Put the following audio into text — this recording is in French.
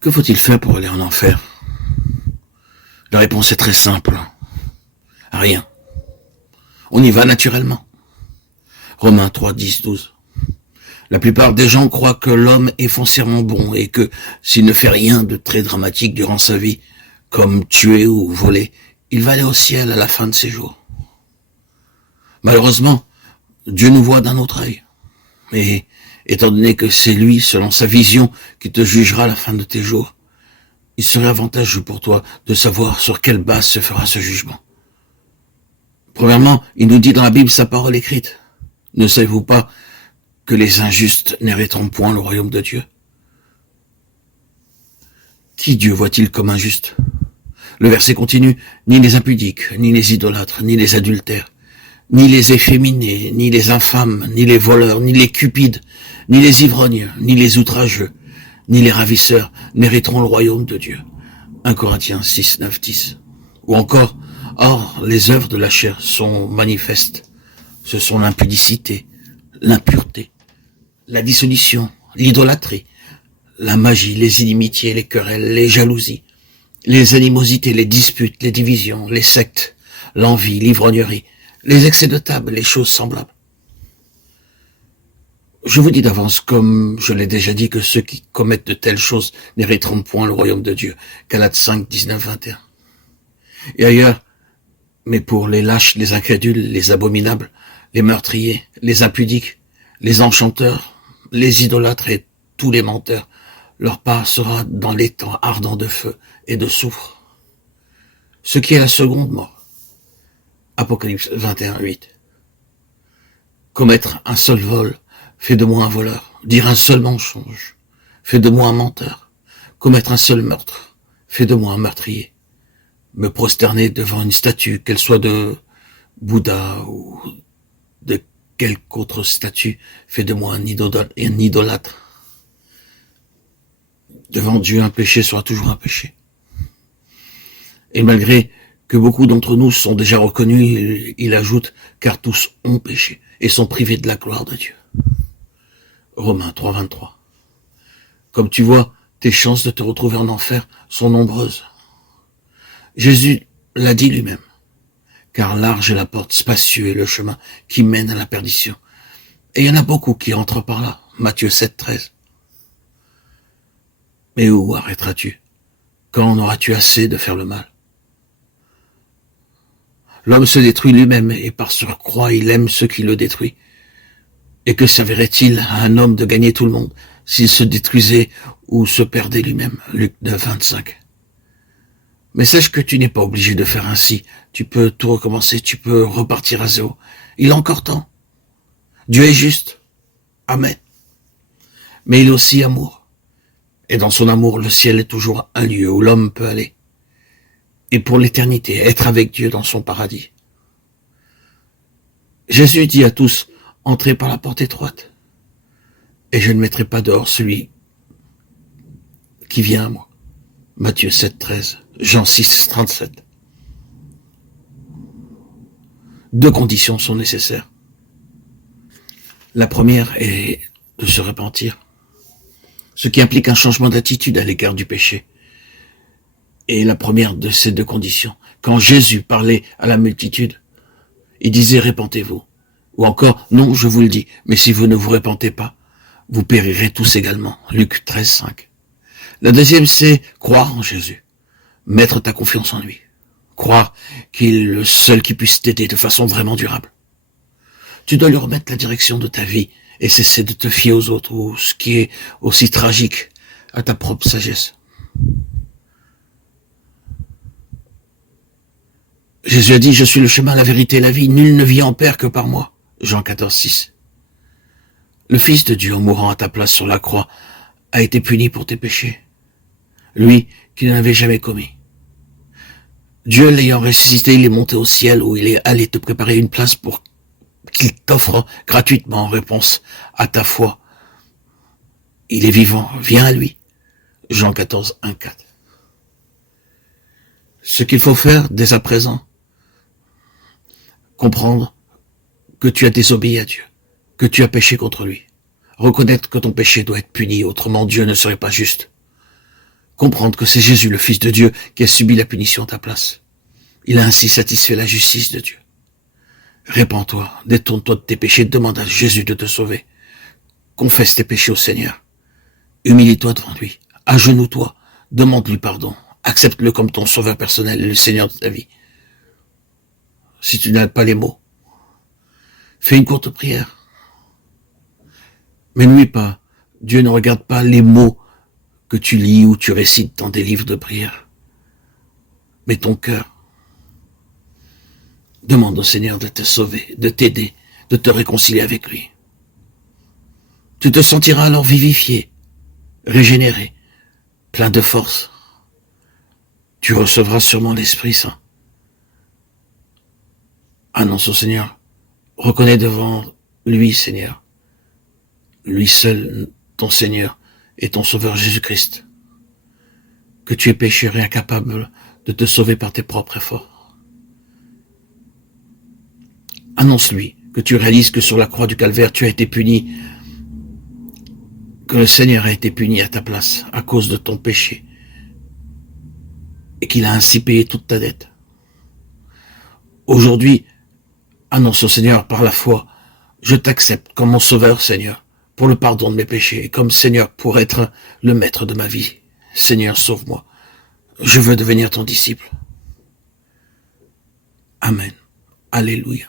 Que faut-il faire pour aller en enfer? La réponse est très simple. Rien. On y va naturellement. Romains 3, 10, 12. La plupart des gens croient que l'homme est foncièrement bon et que s'il ne fait rien de très dramatique durant sa vie, comme tuer ou voler, il va aller au ciel à la fin de ses jours. Malheureusement, Dieu nous voit d'un autre œil. Mais étant donné que c'est lui, selon sa vision, qui te jugera à la fin de tes jours, il serait avantageux pour toi de savoir sur quelle base se fera ce jugement. Premièrement, il nous dit dans la Bible sa parole écrite. Ne savez-vous pas que les injustes n'hériteront point le royaume de Dieu? Qui Dieu voit-il comme injuste? Le verset continue, ni les impudiques, ni les idolâtres, ni les adultères, ni les efféminés, ni les infâmes, ni les voleurs, ni les cupides, ni les ivrognes, ni les outrageux, ni les ravisseurs n'hériteront le royaume de Dieu. 1 Corinthiens 6, 9, 10. Ou encore, or, les œuvres de la chair sont manifestes. Ce sont l'impudicité, l'impureté, la dissolution, l'idolâtrie, la magie, les inimitiés, les querelles, les jalousies, les animosités, les disputes, les divisions, les sectes, l'envie, l'ivrognerie, les excès de table, les choses semblables. Je vous dis d'avance, comme je l'ai déjà dit, que ceux qui commettent de telles choses n'hériteront point le royaume de Dieu. Galates 5, 19, 21. Et ailleurs, mais pour les lâches, les incrédules, les abominables, les meurtriers, les impudiques, les enchanteurs, les idolâtres et tous les menteurs, leur part sera dans les temps ardents de feu et de soufre. Ce qui est la seconde mort. Apocalypse 21, 8. Commettre un seul vol fait de moi un voleur. Dire un seul mensonge fait de moi un menteur. Commettre un seul meurtre fait de moi un meurtrier. Me prosterner devant une statue, qu'elle soit de Bouddha ou de quelque autre statue, fait de moi un idolâtre. Devant Dieu, un péché sera toujours un péché. Et malgré que beaucoup d'entre nous sont déjà reconnus, il ajoute, car tous ont péché et sont privés de la gloire de Dieu. Romains 3, 23. Comme tu vois, tes chances de te retrouver en enfer sont nombreuses. Jésus l'a dit lui-même, car large est la porte, spacieux est le chemin qui mène à la perdition. Et il y en a beaucoup qui entrent par là. Matthieu 7, 13. Mais où arrêteras-tu? Quand en auras-tu assez de faire le mal? L'homme se détruit lui-même et par surcroît il aime ceux qui le détruisent. Et que servirait-il à un homme de gagner tout le monde s'il se détruisait ou se perdait lui-même? Luc 9, 25. Mais sache que tu n'es pas obligé de faire ainsi. Tu peux tout recommencer, tu peux repartir à zéro. Il est encore temps. Dieu est juste. Amen. Mais il est aussi amour. Et dans son amour, le ciel est toujours un lieu où l'homme peut aller. Et pour l'éternité, être avec Dieu dans son paradis. Jésus dit à tous, entrez par la porte étroite, et je ne mettrai pas dehors celui qui vient à moi. Matthieu 7, 13, Jean 6, 37. Deux conditions sont nécessaires. La première est de se repentir, ce qui implique un changement d'attitude à l'égard du péché. Et la première de ces deux conditions, quand Jésus parlait à la multitude, il disait « Répentez-vous ». Ou encore « Non, je vous le dis, mais si vous ne vous repentez pas, vous périrez tous également ». Luc 13, 5. La deuxième, c'est croire en Jésus, mettre ta confiance en lui, croire qu'il est le seul qui puisse t'aider de façon vraiment durable. Tu dois lui remettre la direction de ta vie et cesser de te fier aux autres ou ce qui est aussi tragique, à ta propre sagesse. Jésus a dit, je suis le chemin, la vérité et la vie, nul ne vit en Père que par moi. Jean 14, 6. Le Fils de Dieu, en mourant à ta place sur la croix, a été puni pour tes péchés. Lui qui n'en avait jamais commis. Dieu l'ayant ressuscité, il est monté au ciel où il est allé te préparer une place pour qu'il t'offre gratuitement en réponse à ta foi. Il est vivant, viens à lui. Jean 14, 1, 4. Ce qu'il faut faire dès à présent, comprendre que tu as désobéi à Dieu, que tu as péché contre lui. Reconnaître que ton péché doit être puni, autrement Dieu ne serait pas juste. comprendre que c'est Jésus, le Fils de Dieu, qui a subi la punition à ta place. Il a ainsi satisfait la justice de Dieu. Répands-toi, détourne-toi de tes péchés, demande à Jésus de te sauver. Confesse tes péchés au Seigneur. Humilie-toi devant lui. Agenouille-toi. Demande-lui pardon. Accepte-le comme ton sauveur personnel et le Seigneur de ta vie. Si tu n'as pas les mots, fais une courte prière. Mais n'oublie pas, Dieu ne regarde pas les mots que tu lis ou tu récites dans des livres de prière, mais ton cœur. Demande au Seigneur de te sauver, de t'aider, de te réconcilier avec lui. Tu te sentiras alors vivifié, régénéré, plein de force. Tu recevras sûrement l'Esprit Saint. Annonce au Seigneur. Reconnais devant lui, Seigneur. Lui seul, ton Seigneur et ton Sauveur Jésus-Christ. Que tu es pécheur et incapable de te sauver par tes propres efforts. Annonce-lui que tu réalises que sur la croix du Calvaire, tu as été puni, que le Seigneur a été puni à ta place à cause de ton péché et qu'il a ainsi payé toute ta dette. Aujourd'hui, annonce au Seigneur par la foi, je t'accepte comme mon Sauveur, Seigneur, pour le pardon de mes péchés et comme Seigneur pour être le maître de ma vie. Seigneur, sauve-moi. Je veux devenir ton disciple. Amen. Alléluia.